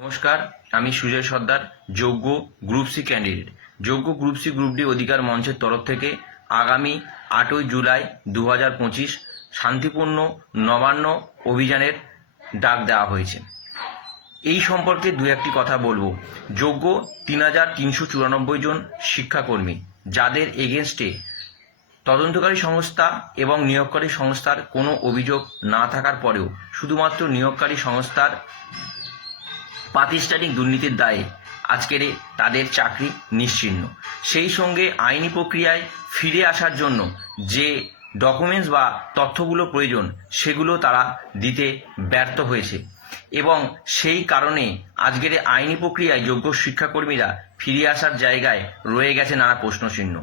নমস্কার, আমি সুজয় সর্দার, যোগ্য গ্রুপ সি ক্যান্ডিডেট। যোগ্য গ্রুপ সি গ্রুপ ডি অধিকার মঞ্চের তরফ থেকে আগামী 8ই জুলাই 2025 শান্তিপূর্ণ নবান্ন অভিযানের ডাক দেওয়া হয়েছে। এই সম্পর্কে দু একটি কথা বলবো। যোগ্য 3394 জন শিক্ষাকর্মী, যাদের এগেনস্টে তদন্তকারী সংস্থা এবং নিয়োগকারী সংস্থার কোনো অভিযোগ না থাকার পরেও শুধুমাত্র নিয়োগকারী সংস্থার প্রাতিষ্ঠানিক দুর্নীতির দায়ে আজকের তাদের চাকরি নিশ্চিহ্ন। সেই সঙ্গে আইনি প্রক্রিয়ায় ফিরে আসার জন্য যে ডকুমেন্টস বা তথ্যগুলো প্রয়োজন সেগুলো তারা দিতে ব্যর্থ হয়েছে এবং সেই কারণে আজকের আইনি প্রক্রিয়ায় যোগ্য শিক্ষাকর্মীরা ফিরে আসার জায়গায় রয়ে গেছে নানা প্রশ্নচিহ্ন।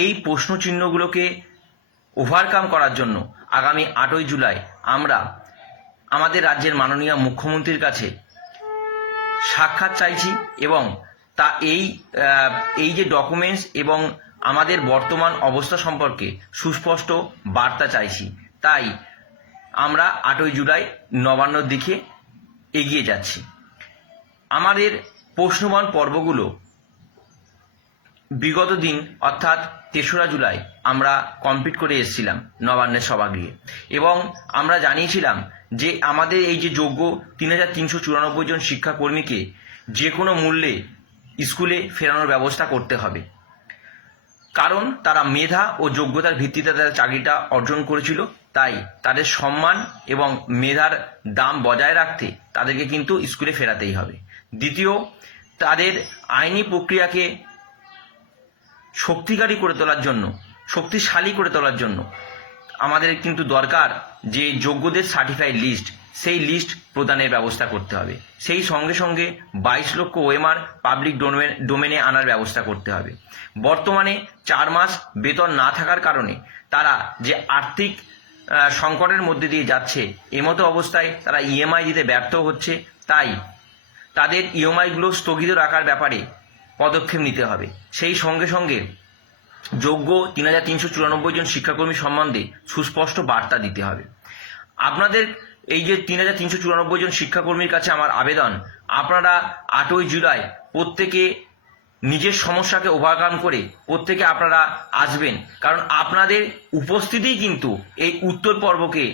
এই প্রশ্নচিহ্নগুলোকে ওভারকাম করার জন্য আগামী 8ই জুলাই আমরা আমাদের রাজ্যের মাননীয় মুখ্যমন্ত্রীর কাছে সাক্ষাৎ চাইছি এবং তা এই যে ডকুমেন্টস এবং আমাদের বর্তমান অবস্থা সম্পর্কে সুস্পষ্ট বার্তা চাইছি। তাই আমরা 8ই জুলাই নবান্নর দিকে এগিয়ে যাচ্ছি। আমাদের প্রশ্নমান পর্বগুলো বিগত দিন অর্থাৎ 3রা জুলাই আমরা কমপ্লিট করে এসেছিলাম নবান্নের সভাগৃহে এবং আমরা জানিয়েছিলাম যে আমাদের এই যে যোগ্য 3394 জন শিক্ষাকর্মীকে যে কোনো মূল্যে স্কুলে ফেরানোর ব্যবস্থা করতে হবে, কারণ তারা মেধা ও যোগ্যতার ভিত্তিতে তাদের চাকরিটা অর্জন করেছিল। তাই তাদের সম্মান এবং মেধার দাম বজায় রাখতে তাদেরকে কিন্তু স্কুলে ফেরাতেই হবে। দ্বিতীয়, তাদের আইনি প্রক্রিয়াকে শক্তিশালী করে তোলার জন্য আমাদের কিন্তু দরকার যে যোগ্যদের সার্টিফাইড লিস্ট, সেই লিস্ট প্রদানের ব্যবস্থা করতে হবে। সেই সঙ্গে সঙ্গে 22 লক্ষ ওএমআর পাবলিক ডোমেনে আনার ব্যবস্থা করতে হবে। বর্তমানে 4 মাস বেতন না থাকার কারণে তারা যে আর্থিক সংকটের মধ্যে দিয়ে যাচ্ছে, এমতো অবস্থায় তারা ইএমআই দিতে ব্যর্থ হচ্ছে। তাই তাদের ইএমআইগুলো স্থগিত রাখার ব্যাপারে পদক্ষেপ নিতে হবে। সেই সঙ্গে সঙ্গে যোগ্য 3394 জন শিক্ষাকর্মী সম্বন্ধে সুস্পষ্ট বার্তা দিতে হবে। আপনাদের এই যে 3394 জন শিক্ষাকর্মীর কাছে আমার আবেদন, আপনারা 8ই জুলাই প্রত্যেকে নিজের সমস্যাকে ওভারকাম করে প্রত্যেকে আপনারা আসবেন, কারণ আপনাদের উপস্থিতিই কিন্তু এই উত্তর পর্বকে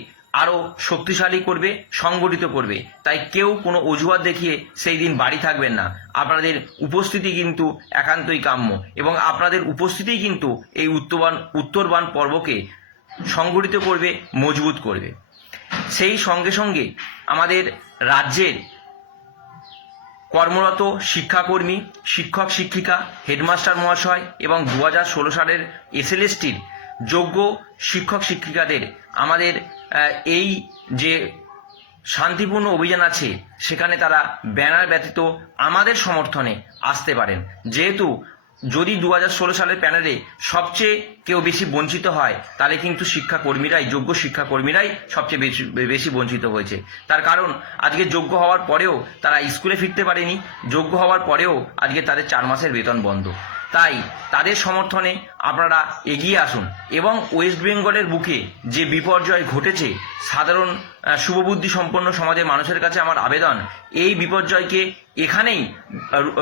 আরও শক্তিশালী করবে, সংগঠিত করবে। তাই কেউ কোনো অজুহাত দেখিয়ে সেই দিন বাড়ি থাকবেন না। আপনাদের উপস্থিতি কিন্তু একান্তই কাম্য এবং আপনাদের উপস্থিতিই কিন্তু এই উত্তরবান পর্বকে সংগঠিত করবে, মজবুত করবে। সেই সঙ্গে সঙ্গে আমাদের রাজ্যের কর্মরত শিক্ষাকর্মী, শিক্ষক শিক্ষিকা, হেডমাস্টার মহাশয় এবং 2016 সালের এসএলএসটির যোগ্য শিক্ষক শিক্ষিকাদের আমাদের এই যে শান্তিপূর্ণ অভিযান আছে সেখানে তারা ব্যানার ব্যতীত আমাদের সমর্থনে আসতে পারেন। যেহেতু যদি 2016 সালের প্যানেলে সবচেয়ে কেউ বেশি বঞ্চিত হয়, তাহলে কিন্তু যোগ্য শিক্ষাকর্মীরাই সবচেয়ে বেশি বঞ্চিত হয়েছে। তার কারণ আজকে যোগ্য হওয়ার পরেও তারা স্কুলে ফিরতে পারেনি, যোগ্য হওয়ার পরেও আজকে তাদের 4 মাসের বেতন বন্ধ। তাই তাদের সমর্থনে আপনারা এগিয়ে আসুন এবং ওয়েস্ট বেঙ্গলের বুকে যে বিপর্যয় ঘটেছে, সাধারণ শুভবুদ্ধি সম্পন্ন সমাজের মানুষের কাছে আমার আবেদন, এই বিপর্যয়কে এখানেই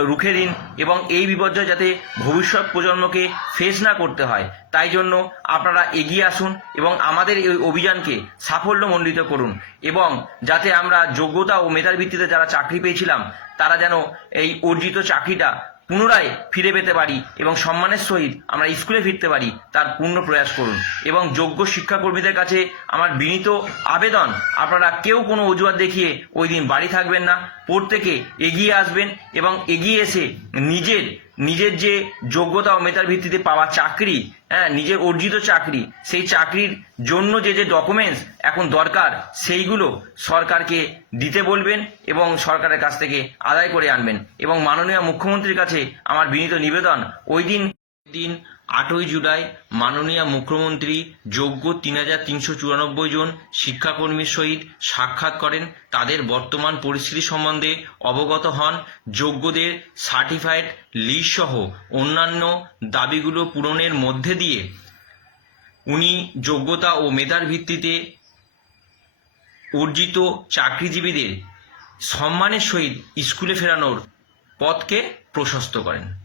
রুখে দিন এবং এই বিপর্যয় যাতে ভবিষ্যৎ প্রজন্মকে ফেস না করতে হয়, তাই জন্য আপনারা এগিয়ে আসুন এবং আমাদের এই অভিযানকে সাফল্যমণ্ডিত করুন এবং যাতে আমরা যোগ্যতা ও মেধার ভিত্তিতে যারা চাকরি পেয়েছিলাম তারা যেন এই অর্জিত চাকরিটা পুনরায় ফিরে পেতে পারি এবং সম্মানের সহিত আমরা স্কুলে ফিরতে পারি, তার পূর্ণ প্রয়াস করুন। এবং যোগ্য শিক্ষাকর্মীদের কাছে আমার বিনীত আবেদন, আপনারা কেউ কোনো অজুহাত দেখিয়ে ওই দিন বাড়ি থাকবেন না, প্রত্যেকে এগিয়ে আসবেন এবং এগিয়ে এসে নিজের যে যোগ্যতা ও মেধার ভিত্তিতে পাওয়া চাকরি, নিজের অর্জিত চাকরি, সেই চাকরির জন্য যে ডকুমেন্টস এখন দরকার সেইগুলো সরকারকে দিতে বলবেন এবং সরকারের কাছ থেকে আদায় করে আনবেন। এবং মাননীয় মুখ্যমন্ত্রীর কাছে আমার বিনীত নিবেদন, ওই দিন 8ই জুলাই মাননীয় মুখ্যমন্ত্রী যোগ্য 3394 জন শিক্ষাকর্মীর সহিত সাক্ষাৎ করেন, তাদের বর্তমান পরিস্থিতি সম্বন্ধে অবগত হন, যোগ্যদের সার্টিফাইড লিস্ট সহ অন্যান্য দাবিগুলো পূরণের মধ্যে দিয়ে উনি যোগ্যতা ও মেধার ভিত্তিতে অর্জিত চাকরিজীবীদের সম্মানের সহিত স্কুলে ফেরানোর পথকে প্রশস্ত করেন।